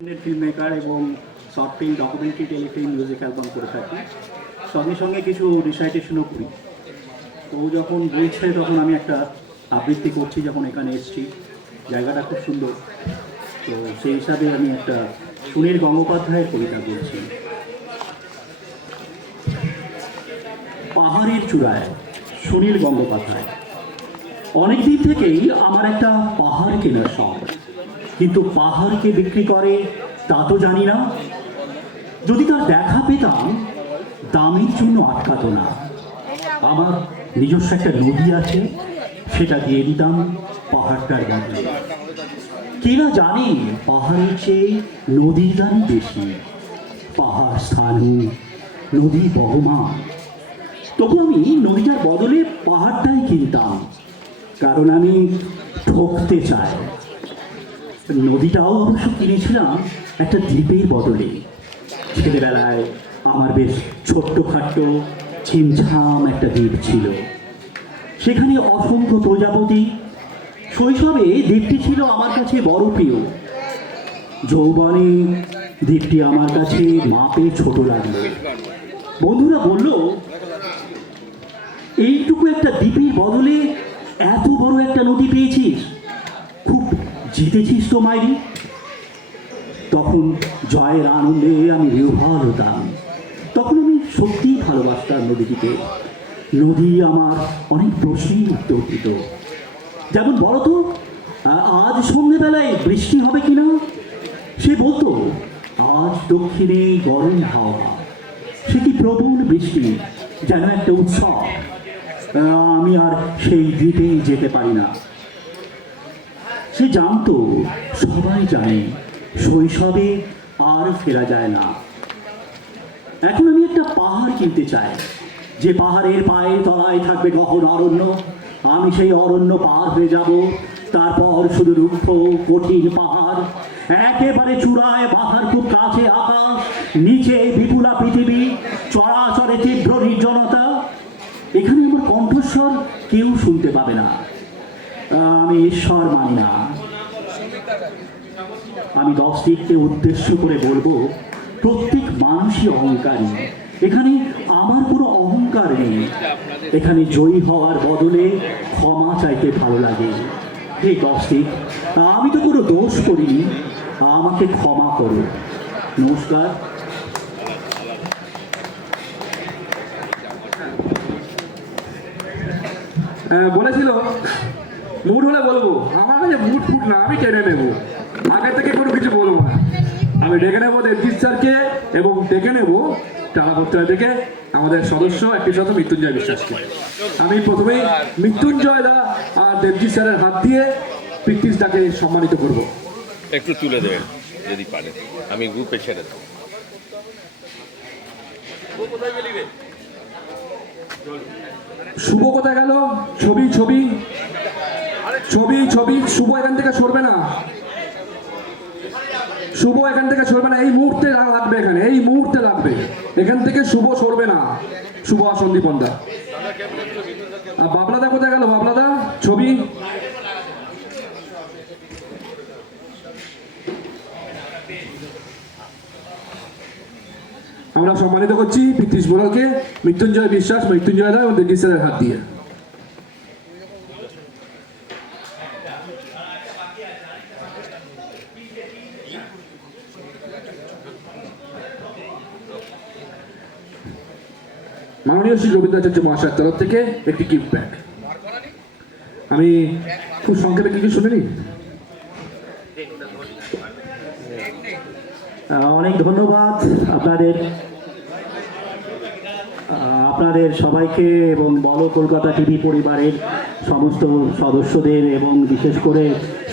Film maker এবং short film, documentary, Telefilm, music album করে থাকি। সঙ্গে সঙ্গে কিছু রিসাইটেশনও করি। তো যখন বলছে তখন আমি একটা আবৃত্তি করছি যখন এখানে এসেছি। জায়গাটা খুব সুন্দর, তো সেই হিসাবে আমি একটা সুনীল গঙ্গোপাধ্যায়ের কবিতা বলছি। পাহাড়ের চূড়ায়, সুনীল গঙ্গোপাধ্যায়। অনেক দিন থেকেই আমার একটা পাহাড় কেনার শখ, কিন্তু পাহাড়কে বিক্রি করে তা তো জানি না। যদি তার দেখা পেতাম, দামের জন্য আটকাতো না। আমার নিজস্ব একটা নদী আছে, সেটা দিয়ে দিতাম পাহাড়টার বদলে। কে না জানে পাহাড়ের চেয়ে নদীর দাম বেশি। পাহাড় স্থানীয়, নদী বহমান। তবু আমি নদীটার বদলে পাহাড়টাই কিনতাম, কারণ আমি ঠকতে চাই। নদীটাও অবশ্য কিনেছিলাম একটা দ্বীপের বদলে। ছেলেবেলায় আমার বেশ ছোট্টখাট্ট ছিমছাম একটা দ্বীপ ছিল, সেখানে অসংখ্য প্রজাপতি। শৈশবে দ্বীপটি ছিল আমার কাছে বড় প্রিয়। যৌবনে দ্বীপটি আমার কাছে মাপে ছোট লাগলো। বন্ধুরা বলল, এইটুকু একটা দ্বীপের বদলে এত বড় একটা নদী পেয়েছিস, খুব জিতেছিস তো মাইরি। তখন জয়ের আনন্দে আমি বিহ্বল হতাম। তখন আমি সত্যিই ভালোবাসতাম নদীটিকে। নদী আমার অনেক প্রশ্নের উত্তর দিত। যেমন বলতো, আজ সন্ধ্যেবেলায় বৃষ্টি হবে কিনা। সে বলতো, আজ দক্ষিণে গরম হাওয়া। সে কি প্রবল বৃষ্টি, যেন একটা উৎসব। আমি আর সেই দ্বীপে যেতে পারি না। সে জানতো, সবাই জানে, শৈশবে আর ফেরা যায় না। এখন আমি একটা পাহাড় কিনতে চাই, যে পাহাড়ের পায়ের তলায় থাকবে গহন অরণ্য। আমি সেই অরণ্য পার হয়ে যাব। তারপর শুধু রুক্ষ কঠিন পাহাড়, একেবারে চূড়ায় বাঁধার খুব কাছে আকাশ, নিচে বিপুলা পৃথিবী, চরাচরে তীব্র নির্জনতা। এখানে আমার কণ্ঠস্বর কেউ শুনতে পাবে না। আমি ঈশ্বর মানি না। আমি দশটিকে উদ্দেশ্য করে বলবো, প্রত্যেক মানুষই অহংকারী। এখানে আমার কোনো অহংকার নেই। এখানে জয়ী হওয়ার বদলে ক্ষমা চাইতে ভালো লাগে। হে দশটি, আমি তো কোনো দোষ করিনি, আমাকে ক্ষমা করো। নমস্কার। বলেছিল মুড হলে বলবো। আমার কাছে মুড ফুট না, আমি টেনে নেবো। আগে থেকে কোনো কিছু বলবো না। আমি ডেকে নেবো দেবজিৎ স্যারকে এবং ডেকে নেবো টালাপত্রা থেকে আমাদের সদস্য একটি সদস্য মৃত্যুঞ্জয় বিশ্বাসকে। আমি প্রথমেই মৃত্যুঞ্জয় দা আর দেবজিৎ স্যারের হাত দিয়ে প্রীতিশ দাকে সম্মানিত করবো। একটু তুলে দেবেন যদি পারে, আমি গ্রুপে ছেড়ে দেবো। শুভ কোথায় গেল? ছবি ছবি ছবি ছবি শুভ এখান থেকে সরবে না। শুভ এখান থেকে সরবে না। এই মুহূর্তে লাগবে, এখানে এই মুহূর্তে লাগবে। এখান থেকে শুভ সরবে না। শুভ সন্দীপন দা। বাবলাদা কোথায় গেল? বাবলাদা ছবি। আমরা সম্মানিত করছি প্রীতিশ বোরালকে, মৃত্যুঞ্জয় বিশ্বাস, মৃত্যুঞ্জয় দা এবং দেবজিৎ স্যারের হাত দিয়ে। মাননীয় শ্রী রবীন্দ্রাচার্য মহাশয়ের তরফ থেকে একটি গিফট ব্যাগ। আমি খুব সংক্ষেপে কিছু শুনে নিই। অনেক ধন্যবাদ আপনাদের সবাইকে এবং বলো কলকাতা টিভি পরিবারের সমস্ত সদস্যদের, এবং বিশেষ করে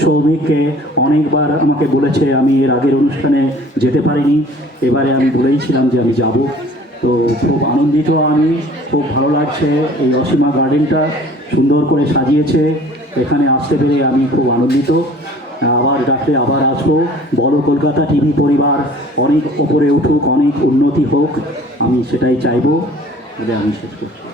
সৌমিককে। অনেকবার আমাকে বলেছে, আমি এর আগের অনুষ্ঠানে যেতে পারিনি, এবারে আমি বলেইছিলাম যে আমি যাব। তো খুব আনন্দিত আমি, খুব ভালো লাগছে। এই অসীমা গার্ডেনটা সুন্দর করে সাজিয়েছে, এখানে আসতে পেরে আমি খুব আনন্দিত। আবার ডাকলে আবার আসবো। বলো কলকাতা টিভি পরিবার অনেক ওপরে উঠুক, অনেক উন্নতি হোক, আমি সেটাই চাইবো। বলে আমি শেষ করছি।